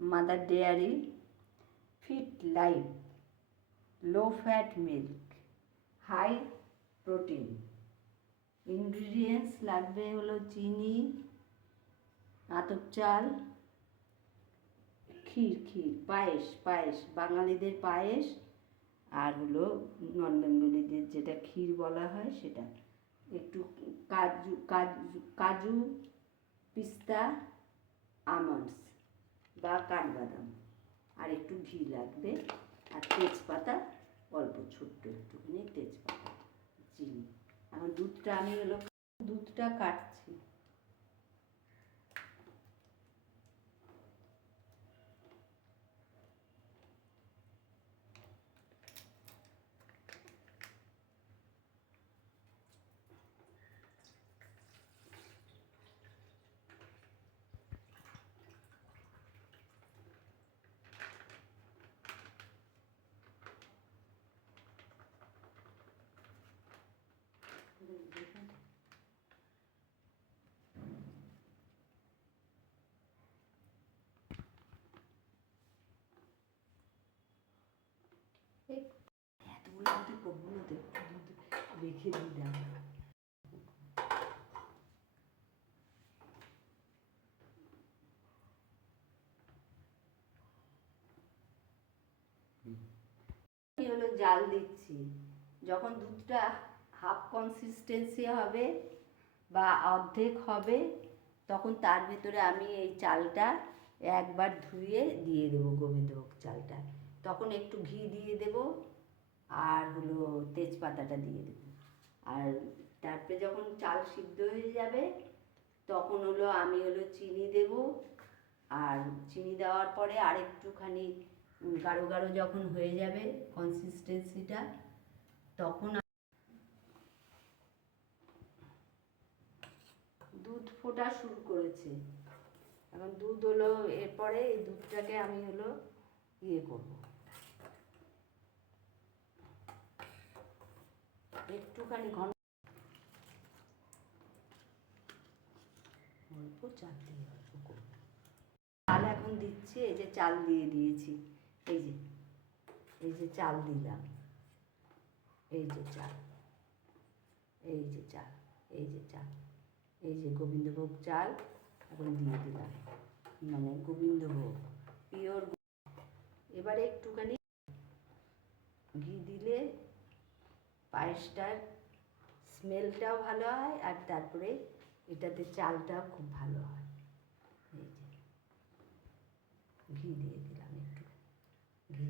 Mother dairy fit life low fat milk high protein. Ingredients লাগবে হলো চিনি, আতপ চাল, ক্ষীর পায়েস বাঙালিদের পায়েস, আর হলো নন বেঙ্গলিদের যেটা ক্ষীর বলা হয় সেটা, একটু কাজু পিস্তা আমন্ডস বা কাঠবাদাম, আর একটু ঘি লাগবে, আর তেজপাতা অল্প ছোট্ট একটুখানি তেজপাতা, চিনি। এখন দুধটা কাটছি। এতগুলো দুধ করবো না, তো দুধ রেখে দিই। হলো জাল দিচ্ছি। যখন দুধটা হাফ কনসিস্টেন্সি হবে বা অর্ধেক হবে, তখন তার ভিতরে আমি এই চালটা একবার ধুয়ে দিয়ে দেবো, গোবিন্দভোগ চালটা। তখন একটু ঘি দিয়ে দেব, আর হলো তেজপাতাটা দিয়ে দেবো। আর তারপরে যখন চাল সিদ্ধ হয়ে যাবে, তখন হলো আমি চিনি দেব। আর চিনি দেওয়ার পরে আর একটুখানি গাঢ় গাঢ় যখন হয়ে যাবে কনসিস্টেন্সিটা, তখন দুধ ফোটা শুরু করেছে। এখন দুধ হলো, এরপরে এই দুধটাকে আমি ইয়ে করবো, একটুখানি ঘন অল্প চাল দিয়ে অল্প করবো। চাল এখন দিচ্ছি, এই যে চাল দিয়ে দিয়েছি, এই যে চাল দিলাম, এই যে চাল, এই যে চাল, এই যে চাল, এই যে গোবিন্দভোগ চাল এখন দিয়ে দিলাম, মানে গোবিন্দভোগ পিওর। এবারে একটুখানি ঘি দিলে পায়েসটার স্মেলটাও ভালো হয়, আর তারপরে এটাতে চালটাও খুব ভালো হয়। এই যে ঘি দিয়ে দিলাম, একটু ঘি।